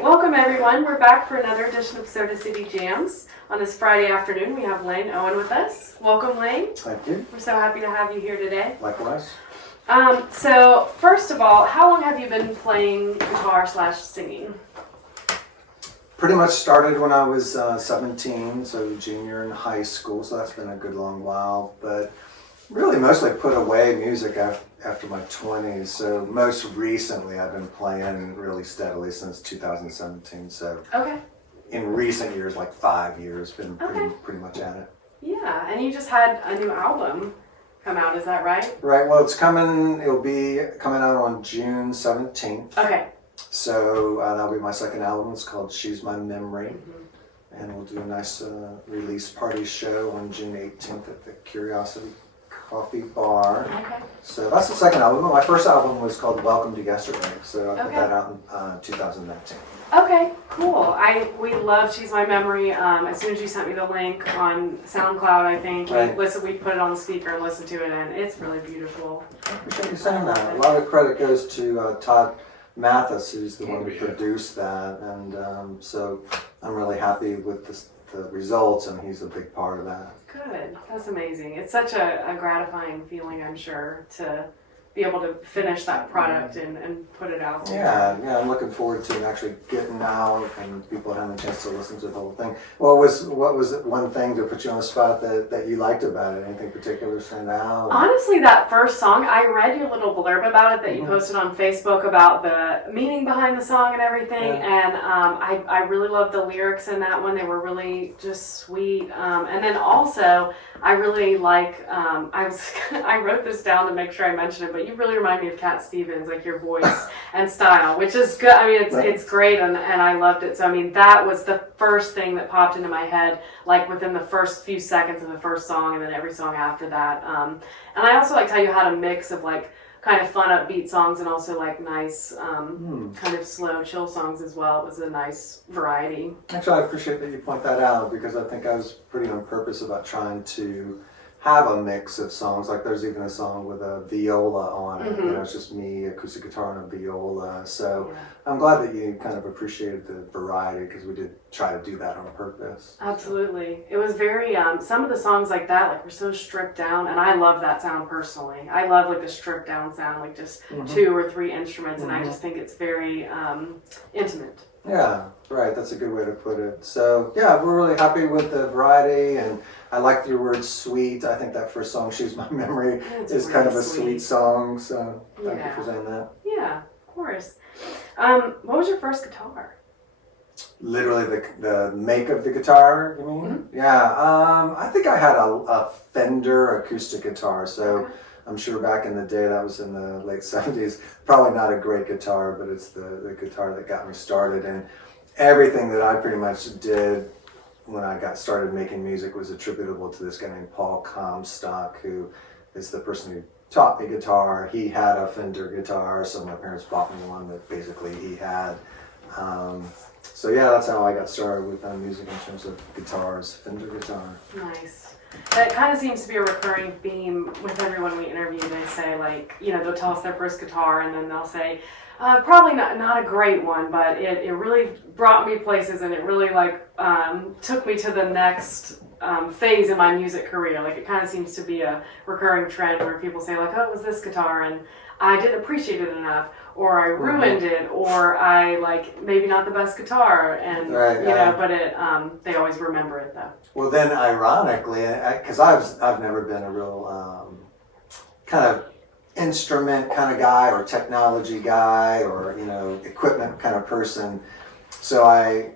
right, welcome everyone. We're back for another edition of Soda City Jams. On this Friday afternoon, we have Lane Owen with us. Welcome, Lane. Thank you. We're so happy to have you here today. Likewise. So first of all, how long have you been playing guitar / singing? Pretty much started when I was 17, so junior in high school, so that's been a good long while. But really mostly put away music after my 20s, so most recently I've been playing really steadily since 2017. So Okay. in recent years, like 5 years, been Okay. pretty much at it. Yeah, and you just had a new album come out, is that right? Right, well it'll be coming out on June 17th. Okay. So that'll be my second album. It's called She's My Memory. Mm-hmm. And we'll do a nice release party show on June 18th at the Curiosity Coffee Bar. Okay. So that's the second album. My first album was called Welcome to Yesterday. So I put Okay. that out in 2019. Okay, cool. We love She's My Memory. As soon as you sent me the link on SoundCloud, I think, Right. we put it on the speaker and listened to it, and it's really beautiful. I appreciate you saying that. A lot of credit goes to Todd Mathis, who's the one who produced that. And so I'm really happy with the results, and he's a big part of that. Good. That's amazing. It's such a gratifying feeling, I'm sure, to be able to finish that product and put it out there. Yeah, I'm looking forward to actually getting out and people having a chance to listen to the whole thing. What was one thing to put you on the spot that you liked about it? Anything particular stand out? Honestly, that first song, I read your little blurb about it that you posted on Facebook about the meaning behind the song and everything, and I really loved the lyrics in that one. They were really just sweet. And then also, I really like, I wrote this down to make sure I mention it, but you really remind me of Cat Stevens, like your voice and style, which is good. I mean, it's great, and I loved it. So, I mean, that was the first thing that popped into my head, like within the first few seconds of the first song, and then every song after that. And I also liked how you had a mix of like kind of fun, upbeat songs and also like nice, kind of slow, chill songs as well. It was a nice variety. Actually, I appreciate that you point that out because I think I was pretty on purpose about trying to have a mix of songs. Like there's even a song with a viola on it. You know, it's just me, acoustic guitar, and a viola. So I'm glad that you kind of appreciated the variety because we did try to do that on purpose. Absolutely. It was very, some of the songs like that, like were so stripped down, and I love that sound personally. I love like the stripped down sound, like just 2 or 3 instruments, and I just think it's very intimate. Yeah, right. That's a good way to put it. So, yeah, we're really happy with the variety, and I like your word sweet. I think that first song, She's My Memory, is kind of a sweet song, so thank you for saying that. Yeah, of course. What was your first guitar? Literally the make of the guitar, you mean? Yeah, I think I had a Fender acoustic guitar, so I'm sure back in the day, that was in the late 70s, probably not a great guitar, but it's the guitar that got me started. And everything that I pretty much did when I got started making music was attributable to this guy named Paul Comstock, who is the person who taught me guitar. He had a Fender guitar, so my parents bought me one that basically he had. So yeah, that's how I got started with music in terms of guitars, Fender guitar. Nice. That kind of seems to be a recurring theme with everyone we interview. They say, like, you know, they'll tell us their first guitar, and then they'll say, probably not a great one, but it really brought me places, and it really, like, took me to the next phase in my music career. Like, it kind of seems to be a recurring trend where people say, like, oh, it was this guitar, and I didn't appreciate it enough, or I ruined it, or I, like, maybe not the best guitar, and, you know, but it, they always remember it, though. Well, then, ironically, because I've never been a real kind of instrument kind of guy or technology guy or, you know, equipment kind of person, so I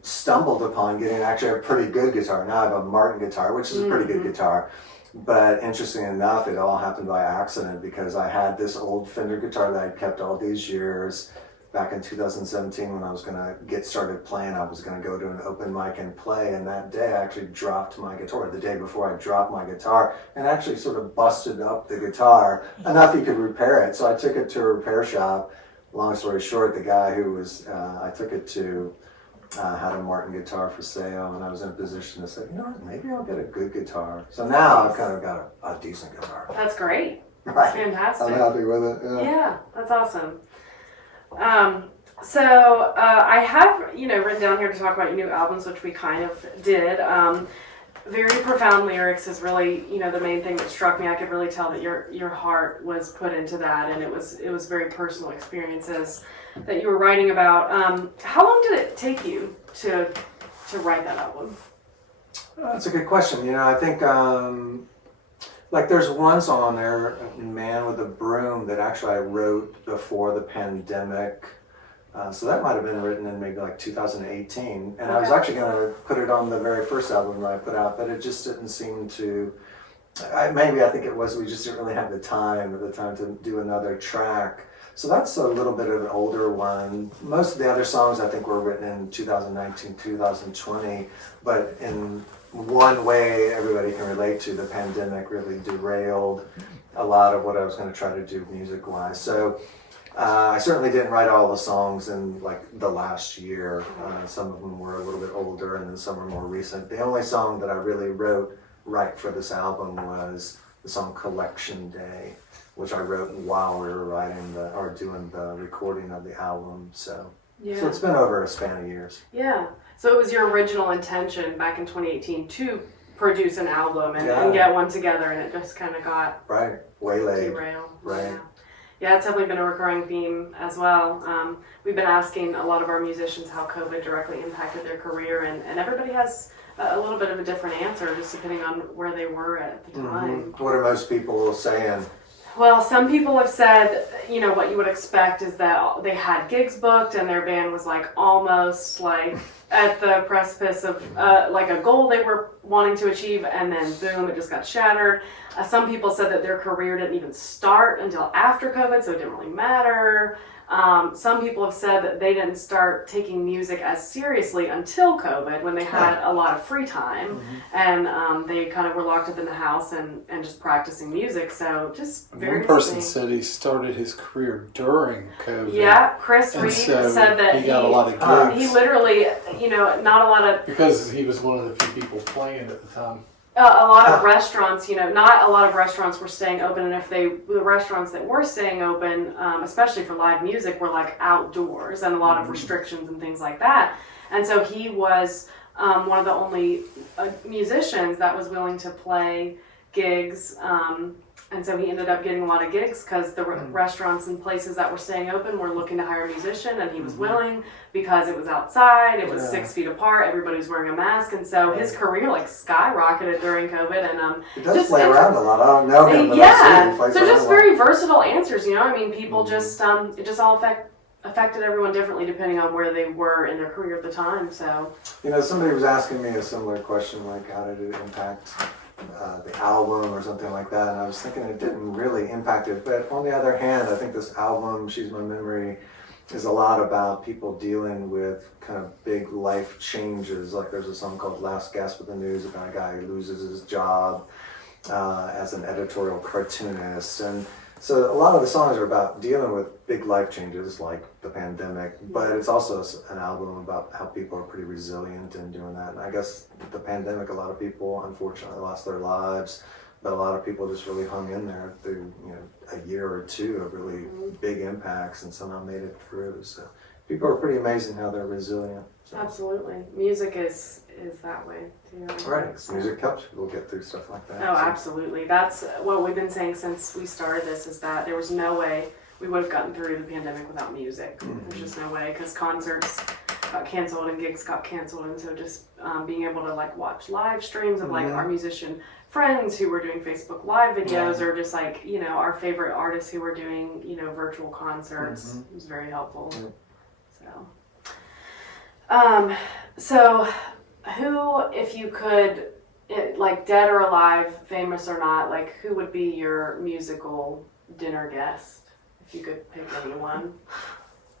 stumbled upon getting actually a pretty good guitar. Now I have a Martin guitar, which is a pretty good guitar. But interesting enough, it all happened by accident because I had this old Fender guitar that I'd kept all these years. Back in 2017, when I was going to get started playing, I was going to go to an open mic and play. And that day, I actually dropped my guitar. The day before, I dropped my guitar and actually sort of busted up the guitar enough you could repair it. So I took it to a repair shop. Long story short, the guy who was I took it to had a Martin guitar for sale, and I was in a position to say, you know what, maybe I'll get a good guitar. So now I've kind of got a decent guitar. That's great. Right. Fantastic. I'm happy with it. Yeah, that's awesome. So I have, written down here to talk about your new albums, which we kind of did. Very profound lyrics is really, the main thing that struck me. I could really tell that your heart was put into that, and it was very personal experiences that you were writing about. How long did it take you to write that album? That's a good question. I think like there's one song on there, "Man with a Broom," that actually I wrote before the pandemic. So that might have been written in maybe like 2018. And I was actually going to put it on the very first album that I put out, but it just didn't seem to, I think it was, we just didn't really have the time at the time to do another track. So that's a little bit of an older one. Most of the other songs I think were written in 2019, 2020, but in one way everybody can relate to, the pandemic really derailed a lot of what I was going to try to do music-wise. So I certainly didn't write all the songs in like the last year. Some of them were a little bit older, and then some were more recent. The only song that I really wrote right for this album was the song "Collection Day," which I wrote while we were doing the recording of the album. So it's been over a span of years. Yeah. So it was your original intention back in 2018 to produce an album and get one together, and it just kind of got waylaid. Derailed. Right. Yeah, it's definitely been a recurring theme as well. We've been asking a lot of our musicians how COVID directly impacted their career, and everybody has a little bit of a different answer just depending on where they were at the time. What are most people saying? Well, some people have said, what you would expect is that they had gigs booked and their band was like almost like at the precipice of like a goal they were wanting to achieve, and then boom, it just got shattered. Some people said that their career didn't even start until after COVID, so it didn't really matter. Some people have said that they didn't start taking music as seriously until COVID, when they had a lot of free time, and they kind of were locked up in the house and just practicing music. So just very. One person said he started his career during COVID. Yeah, Chris Reed said that he got a lot of gigs. He literally, not a lot of, because he was one of the few people playing at the time. A lot of restaurants, not a lot of restaurants were staying open, and if the restaurants that were staying open, especially for live music, were like outdoors and a lot of restrictions and things like that. And so he was one of the only musicians that was willing to play gigs, and so he ended up getting a lot of gigs because the restaurants and places that were staying open were looking to hire a musician, and he was willing because it was outside, it was 6 feet apart, everybody was wearing a mask, and so his career like skyrocketed during COVID. And he does play around a lot. I don't know him, but I've seen him play so just very versatile answers. People just it just all affected everyone differently depending on where they were in their career at the time. So somebody was asking me a similar question, like how did it impact the album or something like that, and I was thinking it didn't really impact it. But on the other hand, I think this album, "She's My Memory," is a lot about people dealing with kind of big life changes. Like there's a song called "Last Gasp of the News" about a guy who loses his job as an editorial cartoonist, and so a lot of the songs are about dealing with big life changes like the pandemic, but it's also an album about how people are pretty resilient in doing that. And I guess the pandemic, a lot of people unfortunately lost their lives, but a lot of people just really hung in there through a year or two of really big impacts and somehow made it through. So people are pretty amazing how they're resilient. So. Absolutely. Music is that way too. Right. Music helps people get through stuff like that. Oh, absolutely. That's what we've been saying since we started this, is that there was no way we would have gotten through the pandemic without music. There's just no way, because concerts got canceled and gigs got canceled, and so just being able to like watch live streams of like our musician friends who were doing Facebook Live videos, or just like our favorite artists who were doing virtual concerts. It was very helpful. So who, if you could, like dead or alive, famous or not, like who would be your musical dinner guest if you could pick anyone?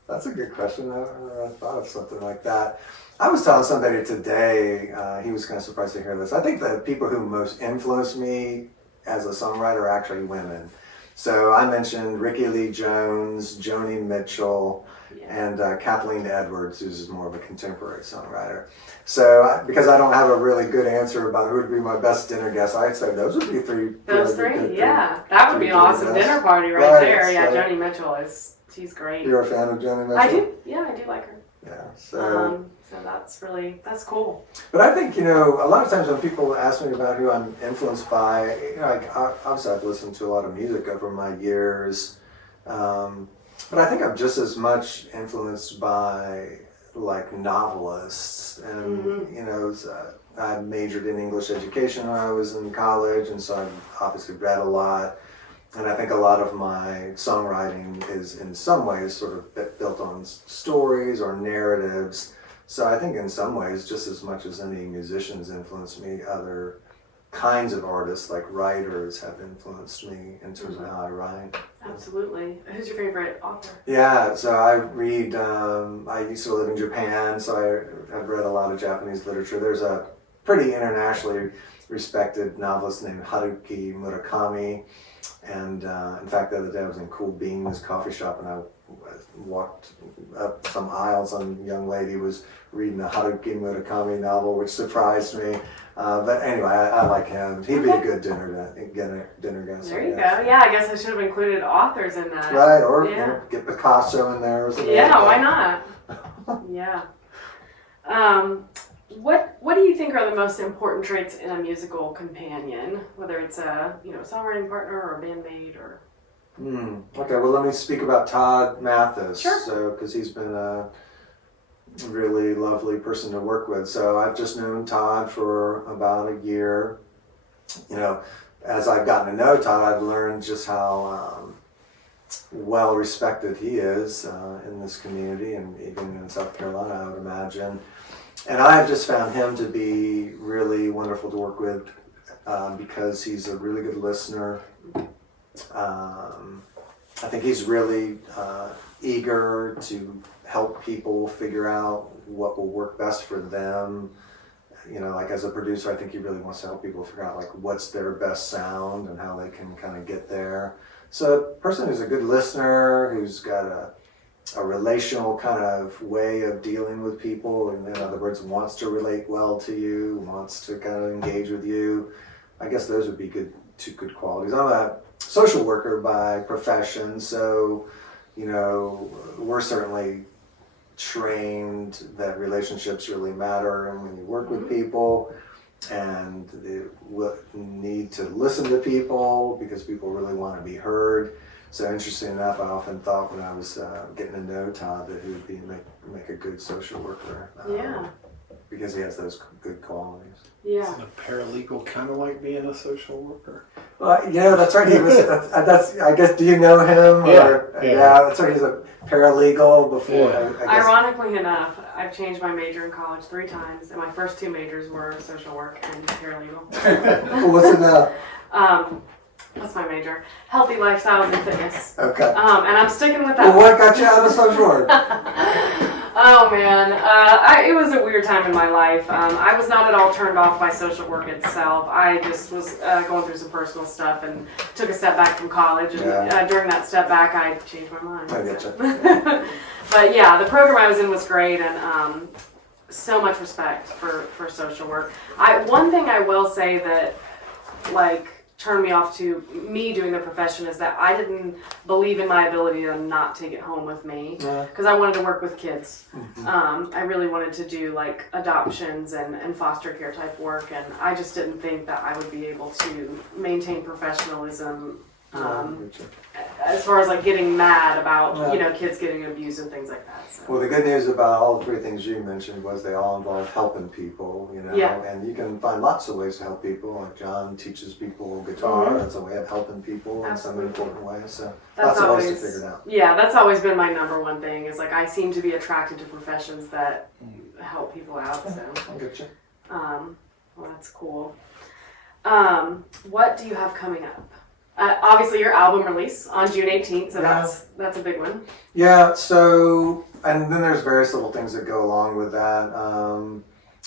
That's a good question. I never thought of something like that. I was telling somebody today, he was kind of surprised to hear this. I think the people who most influenced me as a songwriter are actually women. So I mentioned Ricky Lee Jones, Joni Mitchell, and Kathleen Edwards, who's more of a contemporary songwriter. So because I don't have a really good answer about who would be my best dinner guest, I'd say those would be three. Those three, yeah. That would be an awesome dinner party right there. Yeah, so, Joni Mitchell is She's great. You're a fan of Joni Mitchell? I do. Yeah, I do like her. Yeah. So that's cool. But I think, a lot of times when people ask me about who I'm influenced by, obviously I've listened to a lot of music over my years, but I think I'm just as much influenced by like novelists, and I majored in English education when I was in college, and so I've obviously read a lot. And I think a lot of my songwriting is in some ways sort of built on stories or narratives. So I think in some ways, just as much as any musicians influence me, other kinds of artists like writers have influenced me in terms of how I write. Absolutely. Who's your favorite author? Yeah, so I read, I used to live in Japan, so I've read a lot of Japanese literature. There's a pretty internationally respected novelist named Haruki Murakami. And in fact, the other day I was in Cool Beans coffee shop, and I walked up some aisles, and a young lady was reading a Haruki Murakami novel, which surprised me. But anyway, I like him. He'd be a good dinner guest. There you go. Yeah, I guess I should have included authors in that. Right, or get Picasso in there or something. Yeah, like why not? Yeah. What do you think are the most important traits in a musical companion, whether it's a songwriting partner or a bandmate or? Okay, well let me speak about Todd Mathis. Sure. So, because he's been a really lovely person to work with. So I've just known Todd for about a year. As I've gotten to know Todd, I've learned just how well respected he is in this community, and even in South Carolina, I would imagine. And I have just found him to be really wonderful to work with because he's a really good listener. I think he's really eager to help people figure out what will work best for them. Like as a producer, I think he really wants to help people figure out like what's their best sound and how they can kind of get there. So a person who's a good listener, who's got a relational kind of way of dealing with people, and in other words, wants to relate well to you, wants to kind of engage with you. I guess those would be two good qualities. I'm a social worker by profession, so we're certainly trained that relationships really matter, and when you work with people, and you need to listen to people because people really want to be heard. So interesting enough, I often thought when I was getting to know Todd that he would make a good social worker. Because he has those good qualities. Yeah. Isn't a paralegal kind of like being a social worker? Well, that's right. He was. That's. I guess. Do you know him? Yeah. That's right. He's a paralegal before. Yeah. I guess. Ironically enough, I've changed my major in college 3 times, and my first 2 majors were social work and paralegal. Well, what's it now? What's my major? Healthy lifestyles and fitness. Okay. And I'm sticking with that. Well, what got you out of social work? Oh man, it was a weird time in my life. I was not at all turned off by social work itself. I just was going through some personal stuff and took a step back from college. And during that step back, I changed my mind. I get you. But yeah, the program I was in was great, and so much respect for social work. One thing I will say that turned me off to me doing the profession is that I didn't believe in my ability to not take it home with me, because I wanted to work with kids. I really wanted to do adoptions and foster care type work, and I just didn't think that I would be able to maintain professionalism as far as getting mad about kids getting abused and things like that. So. Well, the good news about all 3 things you mentioned was they all involve helping people, and you can find lots of ways to help people. Like John teaches people guitar, that's a way of helping people in some important way. So lots of ways to figure it out. Yeah, that's always been my number one thing is I seem to be attracted to professions that help people out. So I get you. Well, that's cool. What do you have coming up? Obviously, your album release on June 18th, so that's a big one. Yeah, so, and then there's various little things that go along with that.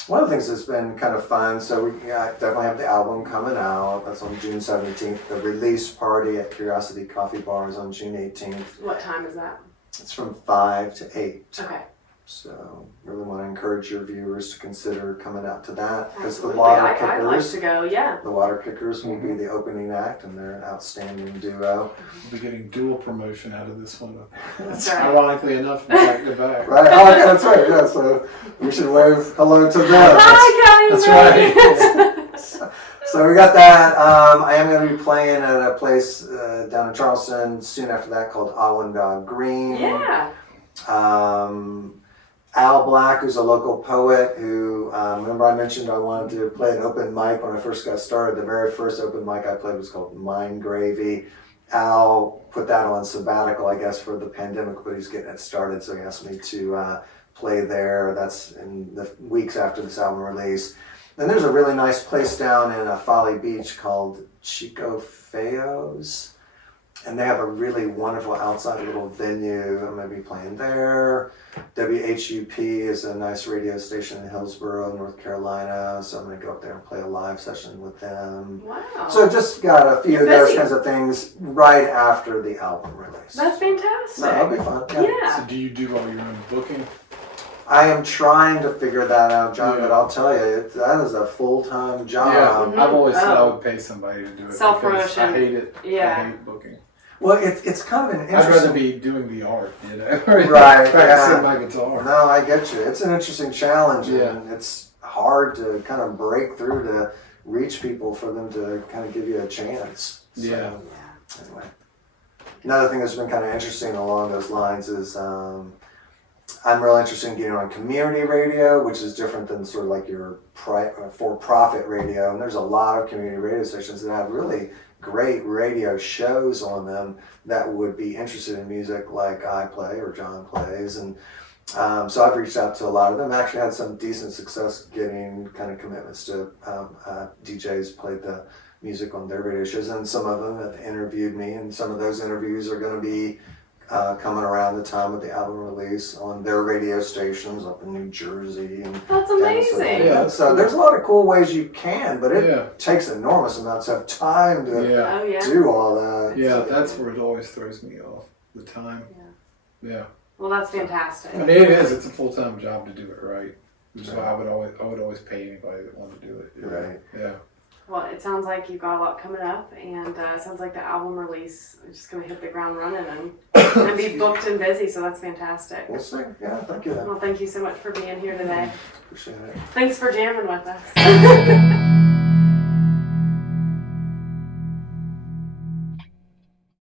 One of the things that's been kind of fun, so we definitely have the album coming out. That's on June 17th. The release party at Curiosity Coffee Bar is on June 18th. What time is that? It's from 5 to 8. Okay. So really want to encourage your viewers to consider coming out to that, because the Absolutely. Water I'd like Kickers, to go, yeah. the Water Kickers will be the opening act, and they're an outstanding duo. We'll be getting dual promotion out of this one. That's right. Ironically enough, back to back. Right? Oh, okay, that's right. Yeah. So we should wave hello to them. Hi, That's guys. So we got that. I am going to be playing at a place down in Charleston soon after that called Owen Green. Yeah. Al Black, who's a local poet who, remember I mentioned I wanted to play an open mic when I first got started. The very first open mic I played was called Mind Gravy. Al put that on sabbatical, I guess, for the pandemic, but he's getting it started, so he asked me to play there. That's in the weeks after this album release. Then there's a really nice place down in Folly Beach called Chico Feo's, and they have a really wonderful outside little venue. I'm going to be playing there. WHUP is a nice radio station in Hillsborough, North Carolina, so I'm going to go up there and play a live session with them. Wow. So just got a few You're of those busy. kinds of things right after the album release. That's fantastic. So that'll be fun. Yeah. So do you do all your own booking? I am trying to figure that out, John, Yeah. but I'll tell you, that is a full-time job. Yeah, I've always said I Oh. would pay somebody to do it. Self-promotion. because I hate it. Yeah. I hate booking. Well, it's kind of an I'd interesting... rather be doing the art, you know, Right, practicing yeah. my guitar. No, I get you. It's an interesting challenge, Yeah. and it's hard to kind of break through to reach people for them to kind of give you a chance. So, Yeah. anyway. Another thing that's been kind of interesting along those lines is I'm real interested in getting on community radio, which is different than sort of like your for-profit radio. And there's a lot of community radio stations that have really great radio shows on them that would be interested in music like I play or John plays. And so I've reached out to a lot of them. Actually had some decent success getting kind of commitments to DJs played the music on their radio shows. And some of them have interviewed me, and some of those interviews are going to be coming around the time of the album release on their radio stations up in New Jersey. And That's down amazing. Yeah. so there's a lot of cool ways you can, but it Yeah. takes enormous amounts of time to Yeah. Oh, yeah. do all that. Yeah, So- that's where it always throws me off. The time. Yeah. Well, that's fantastic. I mean, it is. It's a full-time job to do it right. Which is why I would always pay anybody that wanted to do it. Right. Yeah. Well, it sounds like you've got a lot coming up, and it sounds like the album release is just going to hit the ground running and be booked and busy, so that's fantastic. We'll see. Yeah, thank you then. Well, thank you so much for being here today. Appreciate it. Thanks for jamming with us.